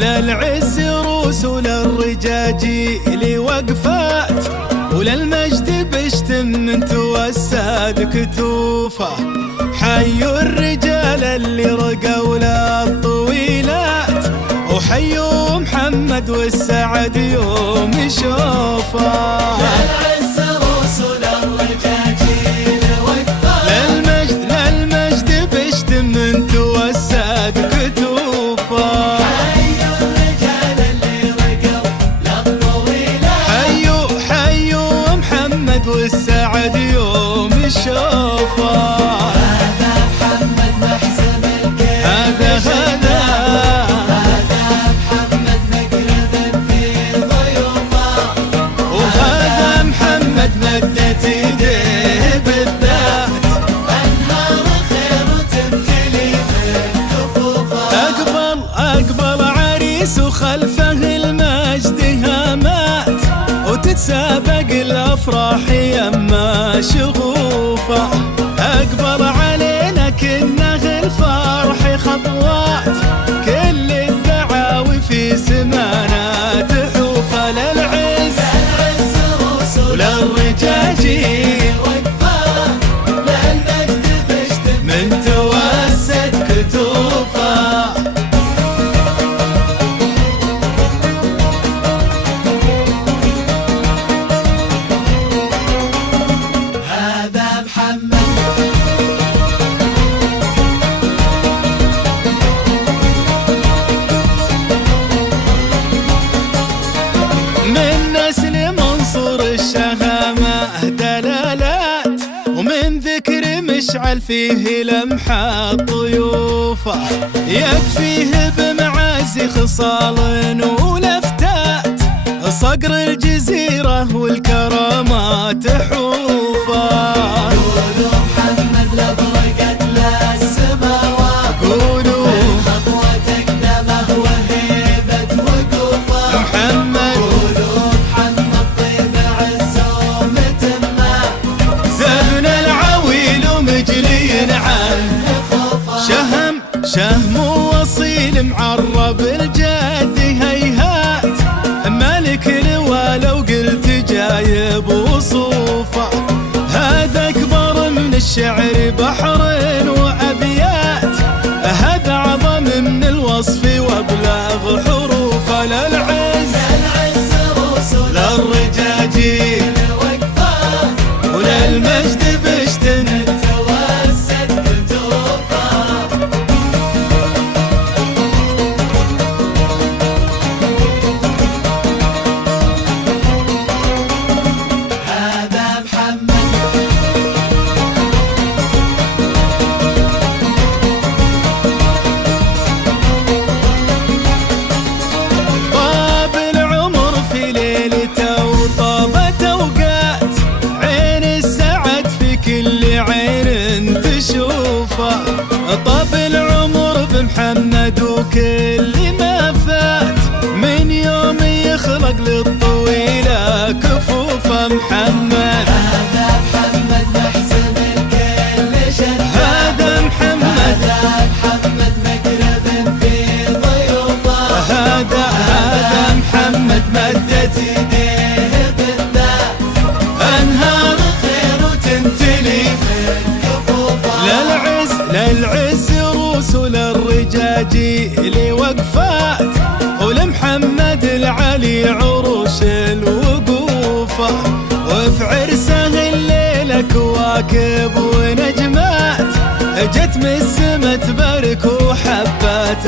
للعز روس وللرجاجيل وقفات، وللمجد بشتم توسد كتوفه. حيوا الرجال اللي رقوا للطويلات، وحيوا محمد والسعد يوم يشوفه. للعز روس وللرجاجيل وقفات، للمجد بشتم توسد كتوفه. حيوا الرجال اللي رقوا للطويلات، حيوا محمد والسعد يوم يشوفه. هذا محمد محزم الكل، هذا محمد مقرب في ضيوفه، وهذا محمد مدت يديه بالذات، أنهار خير تمتلي من كفوفه. أقبل عريس وخلفه المجد هامات، وتتسابق الأفراح يما شغوفه. أقبل علينا كنه الفرح خطوات، كل الدعاوي في سمانا تحوفه. للعز روس وللرجاجيل وقفات، للمجد بشتم من توسد كتوفه. هذا محمد. من نسل منصور الشهامة دلالات، ومن ذكر مشعل فيه لمحة ضيوفه. يكفيه بمعازي خصال ولفتات، صقر الجزيرة والكرامات حوفه. قولوا محمد لبرقت للسماوات، قولوا خطوة تقدمه وهيبة وقوفه. محمد قولوا محمد طيب عزه ومتمه، زبنا العويل ومجلين عنه خوفه. شهم وصيل معرب الجد هيهات، ملك لوا لو قلت جايب وصوفه. هذا أكبر من الشعر بحر وأبيات، هذا أعظم من الوصف وأبلغ حروفه. للعز روس للرجاجيل وقفات، وللمجد بشتن توسد كتوفه. هذا محمد. طاب العمر في ليلته وطابت أوقات، عين السعد في كل عين تشوفه. طاب العمر بمحمد وكل ما فات، من يوم يخلق للطويلة كفوفه. محمد هذا محمد محزن الكل شتات، هذا محمد محمد مقرب في ضيوفه. هذا محمد مدت يديه بالذات، أنهار خير تمتلي من كفوفه. للعز روس وللرجاجيل وقفات، ولمحمد العلي عروش الوقوفه. وفي عرسه الليلة كواكب ونجمات، جت من السما تبارك وحبات